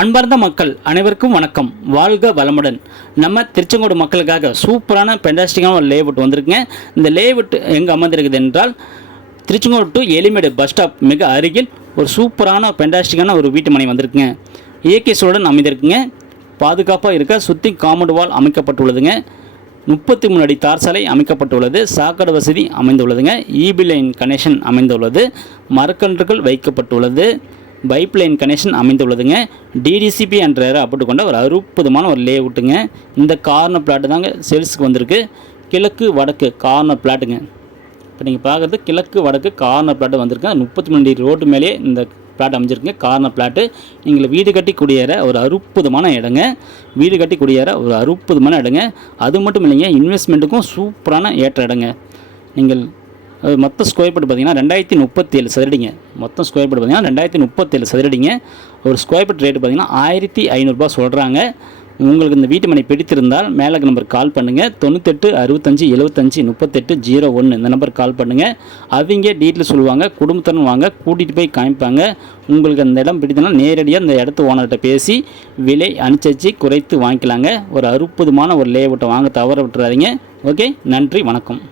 அன்பார்ந்த மக்கள் அனைவருக்கும் வணக்கம். வாழ்க வளமுடன். நம்ம திருச்செங்கோடு மக்களுக்காக சூப்பரான பெண்டாஸ்டிக்கான ஒரு லேஅவுட் வந்திருக்குங்க. இந்த லேஅவுட் எங்கே அமர்ந்திருக்குது என்றால் திருச்செங்கோடு டு எலிமேடு பஸ் ஸ்டாப் மிக அருகில் ஒரு சூப்பரான பெண்டாஸ்டிக்கான ஒரு வீட்டு மனை வந்திருக்குங்க. இயற்கை சூழலுடன் அமைந்திருக்குங்க. பாதுகாப்பாக இருக்க சுற்றி காம்பவுண்ட் வால் அமைக்கப்பட்டுள்ளதுங்க. 33 அடி தார் சாலை அமைக்கப்பட்டுள்ளது. சாக்கடை வசதி அமைந்துள்ளதுங்க. ஈபி லைன் கனெக்ஷன் அமைந்துள்ளது. மரக்கன்றுகள் வைக்கப்பட்டுள்ளது. பைப் லைன் கனெக்ஷன் அமைந்துள்ளதுங்க. டிடிசிபி என்ற அப்படி கொண்ட ஒரு அற்புதமான ஒரு லேஅவுட்டுங்க. இந்த கார்னர் பிளாட்டு தாங்க சேல்ஸுக்கு வந்திருக்கு. கிழக்கு வடக்கு கார்னர் பிளாட்டுங்க. இப்போ நீங்கள் பார்க்குறது கிழக்கு வடக்கு கார்னர் பிளாட்டு வந்திருக்கு. 33 அடி ரோட்டு மேலே இந்த பிளாட் அமைஞ்சிருக்குங்க. கார்னர் பிளாட்டு நீங்கள் வீடு கட்டி குடியேற ஒரு அற்புதமான இடங்க. வீடு கட்டி குடியேற ஒரு அற்புதமான இடங்க. அது மட்டும் இல்லைங்க, இன்வெஸ்ட்மெண்ட்டுக்கும் சூப்பரான ஏற்ற இடங்க. நீங்கள் மொத்த ஸ்கொயர் ஃபீட் பார்த்தீங்கன்னா 2037 சதுரடிங்க. மொத்தம் ஸ்கொயர் ஃபீட் பார்த்தீங்கன்னா 2037 சதுரடிங்க. ஒரு ஸ்கொயர் ஃபீட் ரேட்டு பார்த்தீங்கன்னா 1500 ரூபாய் சொல்கிறாங்க. உங்களுக்கு இந்த வீட்டு மனை பிடித்திருந்தால் மேலே நம்பருக்கு கால் பண்ணுங்கள். 98 65 75 38 01 இந்த நம்பருக்கு கால் பண்ணுங்கள். அவங்க டீட்டெயில் சொல்லுவாங்க. குடும்பத்துடன் வாங்க, கூட்டிகிட்டு போய் காமிப்பாங்க. உங்களுக்கு அந்த இடம் பிடித்தனா நேரடியாக அந்த இடத்து ஓனர்கிட்ட பேசி விலை அனுசரித்து குறைத்து வாங்கிக்கலாங்க. ஒரு அற்புதமான ஒரு லேஅவுட்டை வாங்க தவற விட்டுறாதீங்க. ஓகே, நன்றி, வணக்கம்.